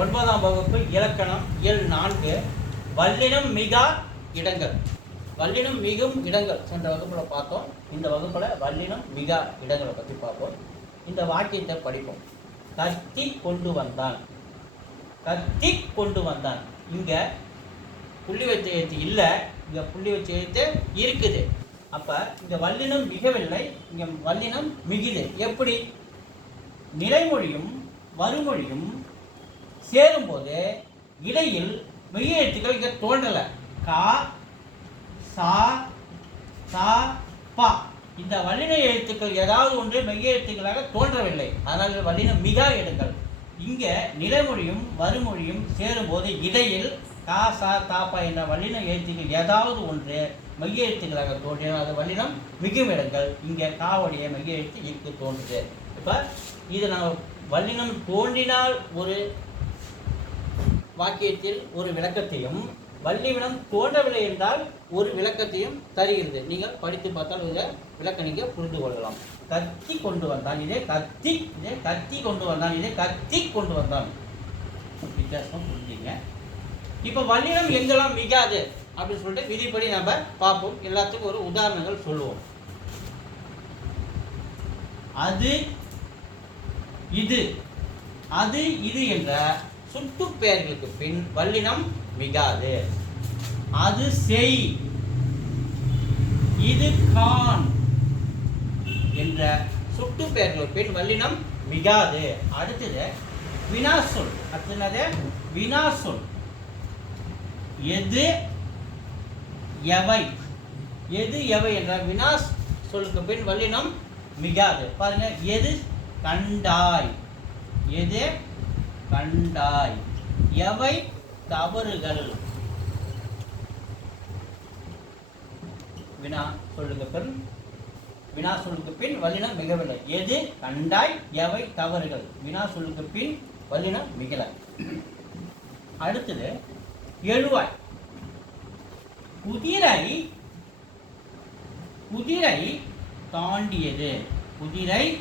ஒன்பதாம் வகுப்பு இலக்கணம் இயல் நான்கு. வல்லினம் மிகா இடங்கள். வல்லினம் மிகும் இடங்கள். சென்ற வகுப்பில் பார்த்தோம். இந்த வகுப்பில் வல்லினம் மிகா இடங்களை பற்றி பார்ப்போம். இந்த வாக்கியத்தை படிப்போம். கத்தி கொண்டு வந்தான். கத்தி கொண்டு வந்தான். இங்கே புள்ளி வச்ச எழுத்து இல்லை. இங்கே புள்ளி வச்ச எழுத்து இருக்குது. அப்போ இந்த வல்லினம் மிகவில்லை. இங்கே வல்லினம் மிகுது. எப்படி? நிலைமொழியும் மறுமொழியும் சேரும்போது இடையில் மெய் எழுத்துக்கள் இங்கே தோன்றலை. கா சா சா பா. இந்த வல்லின எழுத்துக்கள் ஏதாவது ஒன்று மெய் எழுத்துக்களாக தோன்றவில்லை. அதனால் வல்லின மிகா எடுங்கள் இங்கே நிலைமொழியும் வறுமொழியும் சேரும்போது இடையில் கா சா தாப்பா என்ற வல்லின எழுத்துக்கள் ஏதாவது ஒன்று மைய எழுத்துக்களாக தோன்றினால் அது வல்லினம் மிகும் இடங்கள். இங்கே காவுடைய மைய எழுத்து இருக்கு தோன்றுது. இப்போ இது நான் வல்லினம் தோன்றினால் ஒரு வாக்கியத்தில் ஒரு விளக்கத்தையும் வள்ளிவனம் தோன்றவில்லை என்றால் ஒரு விளக்கத்தையும் தருகிறது. நீங்கள் படித்து பார்த்தால் இதை விளக்க நீங்கள் புரிந்து கொள்ளலாம். கத்தி கொண்டு வந்தான். இதே கத்தி இதே கத்தி கொண்டு வந்தான். இதே கத்தி கொண்டு வந்தான். வித்தியாசம் புரிஞ்சுங்க. இப்போ வல்லினம் எங்கெல்லாம் மிகாது அப்படின்னு சொல்லிட்டு விதிப்படி நம்ம பார்ப்போம். எல்லாத்துக்கும் ஒரு உதாரணங்கள் சொல்லுவோம். அது இது. அது இது என்ற சுட்டு பெயர்களுக்கு பின் வல்லினம் மிகாது. அது செய். இது கான் என்ற சுட்டு பெயர்களுக்கு பின் வல்லினம் மிகாது. அடுத்தது வினாசொல். அடுத்தது வினாசொல். எது? எவை. எது எவை என்ற வினாஸ் சொல்லுக்கு பின் வல்லினம் மிகாது. பாருங்க எது? கண்டாய். எது? கண்டாய். எவை தவறுகள்? வினா சொல்லுங்க பின். வினா சொல்லுக்கு பின் வல்லின மிகவில்லை. எது? கண்டாய். எவை தவறுகள்? வினா சொல்லுக்கு பின் வல்லின மிகல. அடுத்தது எழுவாய். குதிரை குதிரை தாண்டியது. குதிரை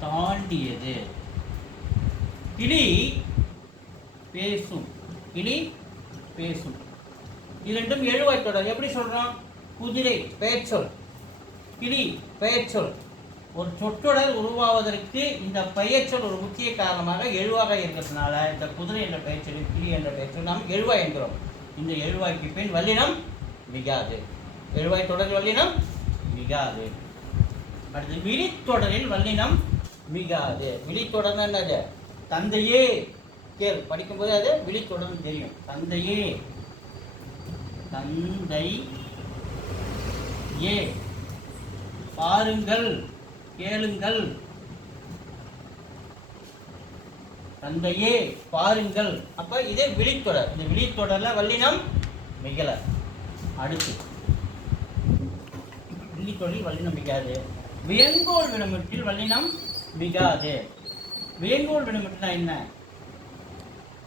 தாண்டியது. கிளி பேசும். கிளி பேசும். இரண்டும் எழுவாய் தொடர் எப்படி சொல்றோம் குதிரை பெயர்ச்சொல். கிளி பெயர்ச்சொல். ஒரு சொற்றொடர் உருவாவதற்கு இந்த பெயர்ச்சொல் ஒரு முக்கிய காரணமாக எழுவாக இருக்கிறதுனால இந்த குதிரை என்ற பெயர்ச்சொல் கிளி என்ற பெயர்ச்சொல் நாம் எழுவாய் என்கிறோம். இந்த எழுவாய்க்கு பின் வல்லினம் மிகாது. எழுவாய் தொடர் வல்லினம் மிகாது. அடுத்து விழித்தொடரில் வல்லினம் மிகாது. விழித்தொடர் என்னது? தந்தையே. கேள் படிக்கும்போது அது விழித்தொடர்னு தெரியும். தந்தையே. தந்தை ஏ பாருங்கள் கேளுங்கள். தந்தையே பாருங்கள். அப்ப இதே விழித்தொடர். இந்த விழித்தொடர்ல வல்லினம் மிகல. அடுத்து. விழித்தொழில் வல்லினம் மிகாது. வியங்கோல் வினமுற்றில் வல்லினம் மிகாது. வியங்கோல் வினமுற்றுனா என்ன?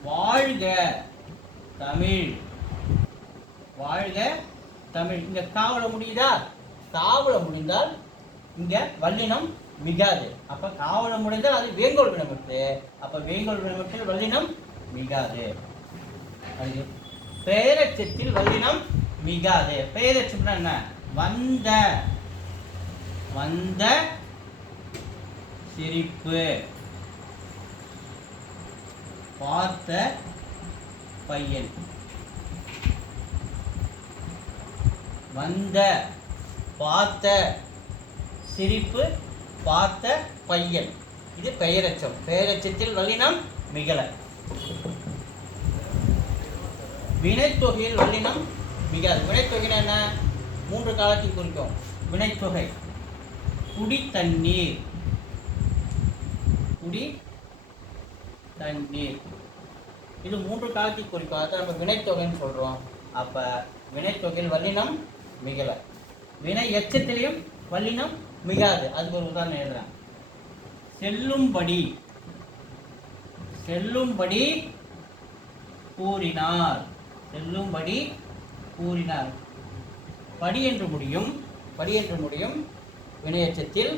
வாழ்க தமிழ். வாழ்க தமிழ். இங்க காவல முடியுதா? காவல முடிந்தால் இங்க வல்லினம் மிகாது. அப்ப காவல முடிந்தால் அது வேங்கோல் வினமுற்று அப்ப வேங்கோல் வினமுற்றில் வல்லினம் மிகாது. அடுத்து பெயரச்சத்தில் வல்லினம் மிகாது. பெயரச்சம்னா என்ன? வந்த. வந்த சிரிப்பு. பார்த்த பையன். வந்த பார்த்த சிரிப்பு பார்த்த பையன். இது பெயரச்சம். பெயரச்சத்தில் வல்லினம் மிகல வினைத்தொகையில் வல்லினம் மிகாது வினைத்தொகைனா என்ன? மூன்று காலத்தில் குறிக்கும். வினைத்தொகை. குடி தண்ணீர். குடி தண்ணீர். இது மூன்று காலத்தை குறிக்கும் அதை நம்ம வினைத்தொகைன்னு சொல்கிறோம் அப்போ வினைத்தொகையில் வல்லினம் மிகல. வினை எச்சத்திலையும் வல்லினம் மிகாது. அதுக்கு ஒரு உதாரணம் எழுதுறேன். செல்லும்படி செல்லும்படி கூறினார். செல்லும்படி கூறினார். படி என்று முடியும் படி என்று முடியும் வினையச்சத்தில்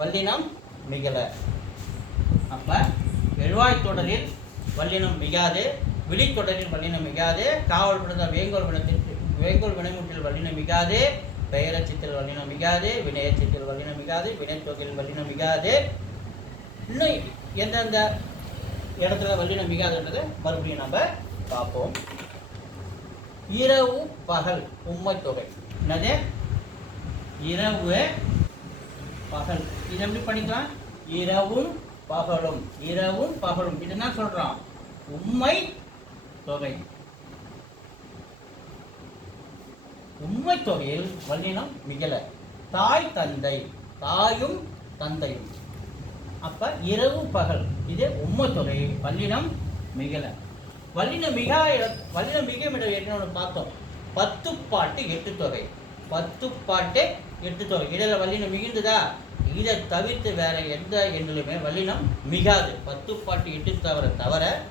வல்லினம் மிகல. அப்ப எழுவாய் தொடரில் வல்லினம் மிகாது விழித்தொடரின் வல்லினம் மிகாது காவல் பிறந்த வேங்கோல் வினத்திற்கு வேங்கோல் வினைமுற்றில் வல்லினம் மிகாது பெயரச்சத்தில் வல்லினம் மிகாது வினயச்சத்தில் வல்லினம் மிகாது வினைத்தொகையில் வல்லினம் மிகாது. இன்னும் எந்தெந்த இடத்துல வல்லினம் மிகாதுன்றதை மறுபடியும் நம்ம பார்ப்போம். இரவு பகல் உண்மை தொகை. என்னது? இரவு பகல். இது எப்படி பண்ணிக்கலாம்? இரவும் பகலும் இரவும் பகலும். இது என்ன சொல்றான்? உண்மை தொகை. உண்மை தொகையில் வல்லினம் மிகல. தாய் தந்தை. தாயும் தந்தையும். அப்ப இரவு பகல். இது உண்மை தொகை வல்லினம் மிகல. வல்லினம் மிகா வல்லின மிக மிகும் இடம் என்னன்னு பார்த்தோம். பத்து பாட்டு எட்டு தொகை பத்து பாட்டு எட்டு தொகை இடையில வல்லினம் மிகுந்ததா? இதை தவிர்த்து வேற எந்த எண்ணிலுமே வல்லினம் மிகாது. பத்து பாட்டு எட்டு தவிர தவிர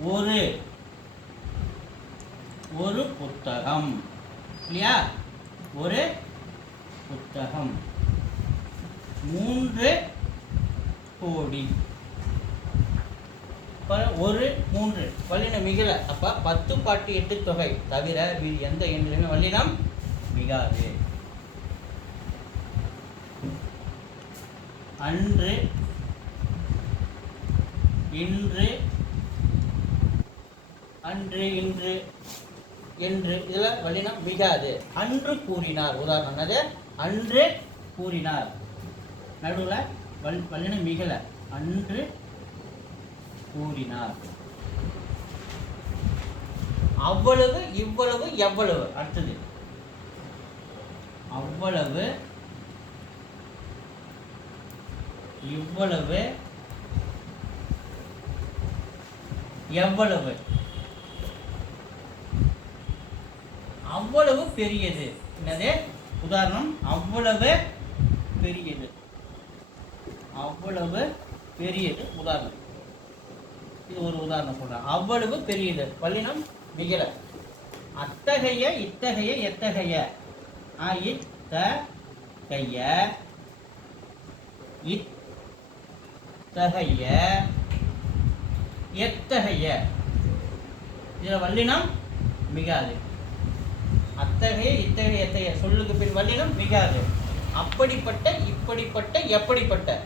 ஒரு ஒரு புத்தகம். இல்லையா? ஒரு புத்தகம். மூன்று கோடி. பாரு, ஒரு மூன்று. வல்லினம் மிகல. அப்போ பத்து பாட்டு எட்டு தொகை. தவிர வீடு எந்த எண்ணிலுமே வல்லினம் மிகாது. அன்று இன்று அன்று இன்று என்று இதில் வல்லினம் மிகாது. அன்று கூறினார். உதாரணம் என்னது? அன்று கூறினார். நடுவில் வல் வல்லினம் மிகலை. அன்று கூறினார். அவ்வளவு இவ்வளவு எவ்வளவு? அடுத்தது. அவ்வளவு இவ்வளவு எவ்வளவு? அவ்வளவு பெரியது. என்னது? உதாரணம் அவ்வளவு பெரியது. அவ்வளவு பெரியது. உதாரணம். இது ஒரு உதாரணம் சொல்றேன். அவ்வளவு பெரியது. வல்லினம் மிகல. அத்தகைய இத்தகைய எத்தகைய? இத்தகைய இத்தகைய. எத்தகைய? இதுல வல்லினம் மிகாது. அத்தகைய இத்தகைய எத்தகைய? சொல்லுக்கு பின் வல்லினம் மிகாது. அப்படிப்பட்ட இப்படிப்பட்ட எப்படிப்பட்ட?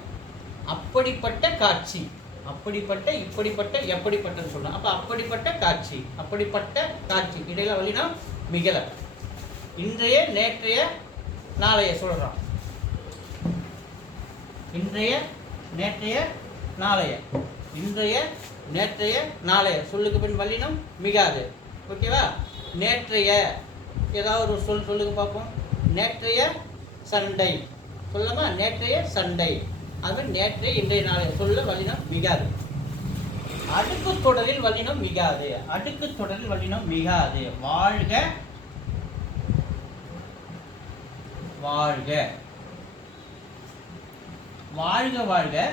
அப்படிப்பட்ட காட்சி. அப்படிப்பட்ட இப்படிப்பட்ட எப்படிப்பட்டன்னு சொல்லலாம் அப்போ அப்படிப்பட்ட காட்சி அப்படிப்பட்ட காட்சி. இடையில வழினா மிகல. இன்றைய நேற்றைய நாளைய சொல்கிறோம் இன்றைய நேற்றைய நாளைய. இன்றைய நேற்றைய நாளைய. சொல்லுக்கு பின் வல்லினம் மிகாது. ஓகேவா? நேற்றைய. ஏதாவது ஒரு சொல் சொல்லுங்க பார்ப்போம். நேற்றைய சண்டை. சொல்லலாமா நேற்றைய சண்டை. அது நேற்றே இன்றைய நாளை சொல்ல வல்லினம் மிகாது. அடுக்கு தொடரில் வல்லினம் மிகாது. அடுக்கு தொடரில் வல்லினம் மிகாது. வாழ்க. வாழ்க. வாழ்க வாழ்க.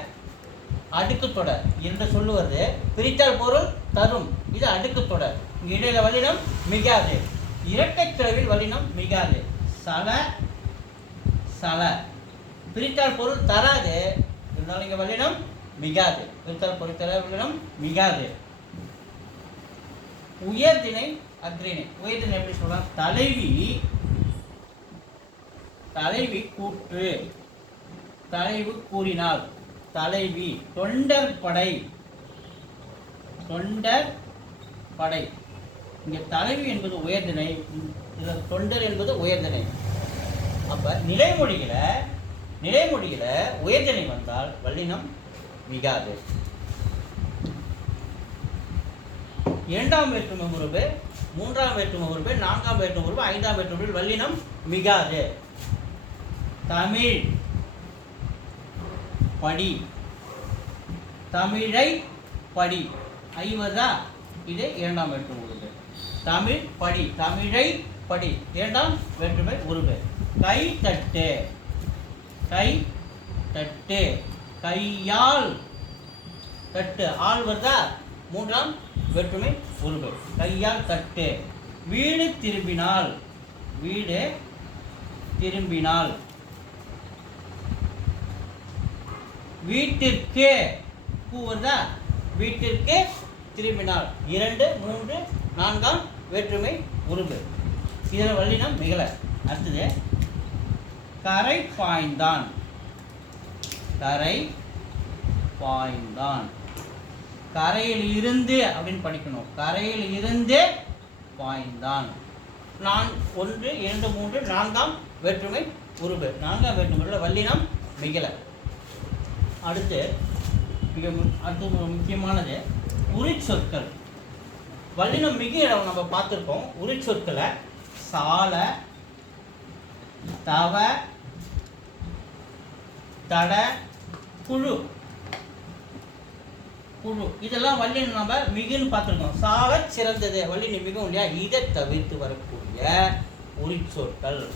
அடுக்கு தொடர் என்று சொல்லுவது பிரித்தல் பொருள் தரும். இது அடுக்கு தொடர். இடையில வல்லினம் மிகாது. இரட்டை கிளவில் வல்லினம் மிகாது. சல சல. பிரித்தால் பொருள் தராது. இருந்தாலும் இங்கே வல்லினம் மிகாது. பிரித்தால் பொருள் தர வல்லினம் மிகாது. உயர்தினை அக்ரிணை உயர்தினை எப்படி சொல்லலாம் தலைவி தலைவி கூற்று. தலைவு கூறினால் தலைவி தொண்டர் படை தொண்டர் படை இங்கே தலைவி என்பது உயர்தினை இதில் தொண்டர் என்பது உயர்தினை அப்போ நிலைமொழிகளை நிலைமொழியில் உயர்ஜனை வந்தால் வல்லினம் மிகாது. இரண்டாம் வேற்றுமை உருவு மூன்றாம் வேற்றுமை உருவு நான்காம் வேற்றுமை உருவு ஐந்தாம் வேற்றுமை உருவு வல்லினம் மிகாது. தமிழ் படி. தமிழை படி. ஐவதா இது இரண்டாம் வேற்றுமை உருவு தமிழ் படி. தமிழை படி. இரண்டாம் வேற்றுமை உருவு கை தட்டு கை தட்டு. கையால் தட்டு. ஆள் வருதா? மூன்றாம் வேற்றுமை உருவு கையால் தட்டு. வீடு திரும்பினால். வீடு திரும்பினால். வீட்டிற்கு. பூ வருதா? வீட்டிற்கு திரும்பினால். இரண்டு மூன்று நான்காம் வேற்றுமை உருவு இதில் வள்ளினம் மிகல. அடுத்தது கரை பாய்ந்தான். கரை பாய்ந்தான். கரையில் இருந்து அப்படின்னு படிக்கணும். கரையில் இருந்து பாய்ந்தான். நான் ஒன்று இரண்டு மூன்று நான்காம் வேற்றுமை உருவு நான்காம் வேற்றுமையில் வல்லினம் மிகல. அடுத்து மிக மு- அடுத்து முக்கியமானது முக்கியமானது உரிச்சொற்கள் வல்லினம் மிக நம்ம பார்த்துருக்கோம் உரிச்சொற்களை சால தவ தட குழு. குழு. இதெல்லாம் வல்லினம் நம்ம மிகுன்னு பார்த்துருக்கோம். சால சிறந்தது. வல்லினம் மிகவும் இல்லையா? இதை தவிர்த்து வரக்கூடிய உரிச்சொற்கள்.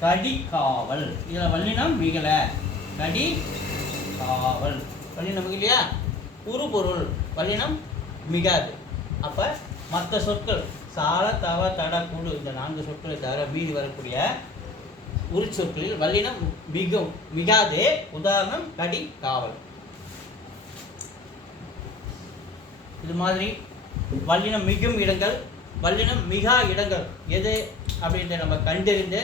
கடி காவல் இதில் வள்ளினம் மிகலை. கடி காவல் வல்லினம் இல்லையா? உருபொருள் வள்ளினம் மிகாது. அப்போ மற்ற சொற்கள். சால தவ தட குழு. இந்த நான்கு சொற்களை தவிர மீதி வரக்கூடிய உரிச்சொற்களில் வல்லினம் மிகும் மிகாதே உதாரணம் கடி காவல். இது மாதிரி வல்லினம் மிகும் இடங்கள் வல்லினம் மிகா இடங்கள் எது அப்படின்றத நம்ம கண்டறிந்து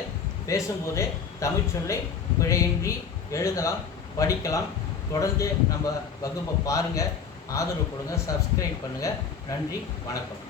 பேசும்போது தமிழ் சொல்லை பிழையின்றி எழுதலாம் படிக்கலாம். தொடர்ந்து நம்ம வகுப்பை பாருங்கள் ஆதரவு கொடுங்க சப்ஸ்கிரைப் பண்ணுங்கள் நன்றி வணக்கம்.